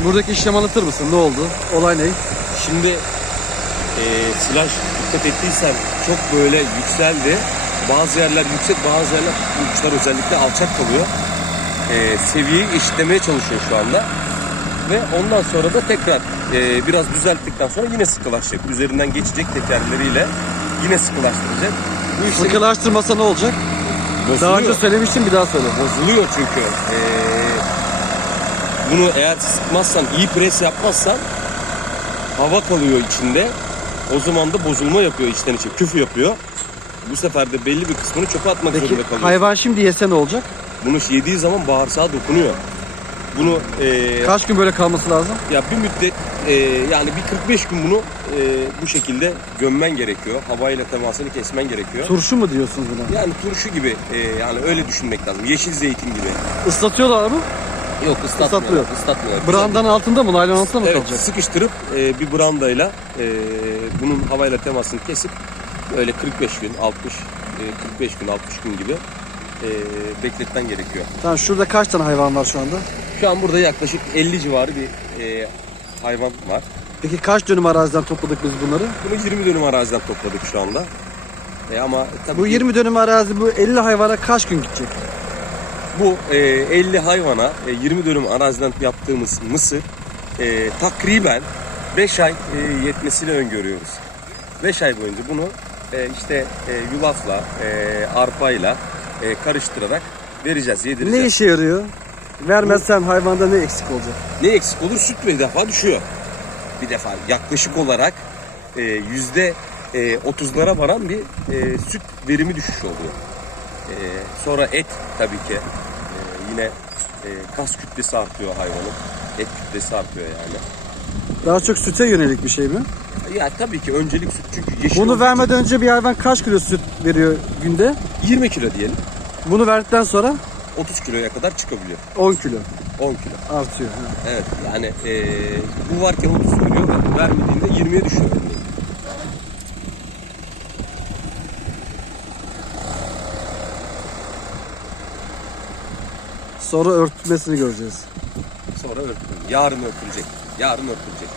Şimdi buradaki işlemi anlatır mısın? Ne oldu? Olay ne? Şimdi e, silaj dikkat ettiysen çok böyle yükseldi. Bazı yerler yüksek, bazı yerler uçlar özellikle alçak kalıyor. E, seviyeyi eşitlemeye çalışıyor şu anda. Ve ondan sonra da tekrar e, biraz düzelttikten sonra yine sıkılaşacak. Üzerinden geçecek tekerleriyle yine sıkılaştıracak. Bu işlemi Sıkılaştırmasa ne olacak? Daha önce bozuluyor. söylemiştim bir daha söyle. Bozuluyor çünkü. E, bunu eğer sıkmazsan, iyi pres yapmazsan hava kalıyor içinde. O zaman da bozulma yapıyor içten içe. Küfü yapıyor. Bu sefer de belli bir kısmını çöpe atmak Peki zorunda kalıyor. hayvan şimdi yese ne olacak? Bunu yediği zaman bağırsağa dokunuyor. Bunu e, Kaç gün böyle kalması lazım? ya bir müddet e, yani bir 45 gün bunu e, bu şekilde gömmen gerekiyor. Havayla temasını kesmen gerekiyor. Turşu mu diyorsunuz buna? Yani turşu gibi e, yani öyle düşünmek lazım. Yeşil zeytin gibi. Islatıyorlar mı? Yok ıslatmıyor. Islatmıyor. Islatmıyor. Brandanın altında mı? Naylon altında mı Evet, kalacak? sıkıştırıp e, bir brandayla e, bunun havayla temasını kesip öyle 45 gün, 60, e, 45 gün, 60 gün gibi e, bekletmen gerekiyor. Tamam şurada kaç tane hayvan var şu anda? Şu an burada yaklaşık 50 civarı bir e, hayvan var. Peki kaç dönüm araziden topladık biz bunları? Bunu 20 dönüm araziden topladık şu anda. E, ama tabii Bu ki 20 dönüm arazi bu 50 hayvana kaç gün gidecek? Bu e, 50 hayvana e, 20 dönüm araziden yaptığımız mısır e, takriben 5 ay e, yetmesini öngörüyoruz. 5 ay boyunca bunu e, işte e, yulafla, e, arpayla e, karıştırarak vereceğiz, Ne yedireceğiz. işe yarıyor? Vermezsen hayvanda ne eksik olacak? Ne eksik olur? Süt bir defa düşüyor. Bir defa yaklaşık olarak e, yüzde e, 30'lara varan bir e, süt verimi düşüşü oluyor. E, sonra et tabii ki yine e, kas kütlesi artıyor hayvanın. Et kütlesi artıyor yani. Daha çok süte yönelik bir şey mi? Ya tabii ki öncelik süt çünkü yeşil Bunu vermeden önce bir hayvan kaç kilo süt veriyor günde? için 20 kilo diyelim. Bunu verdikten sonra 30 kiloya kadar çıkabiliyor. 10 kilo 10 kilo. artıyor. Ha. Evet yani e, bu varken 30 veriyor vermediğinde 20'ye düşüyor. örneğin. Sonra örtmesini göreceğiz. Sonra örtülüyor. Yarın örtülecek. Yarın örtülecek.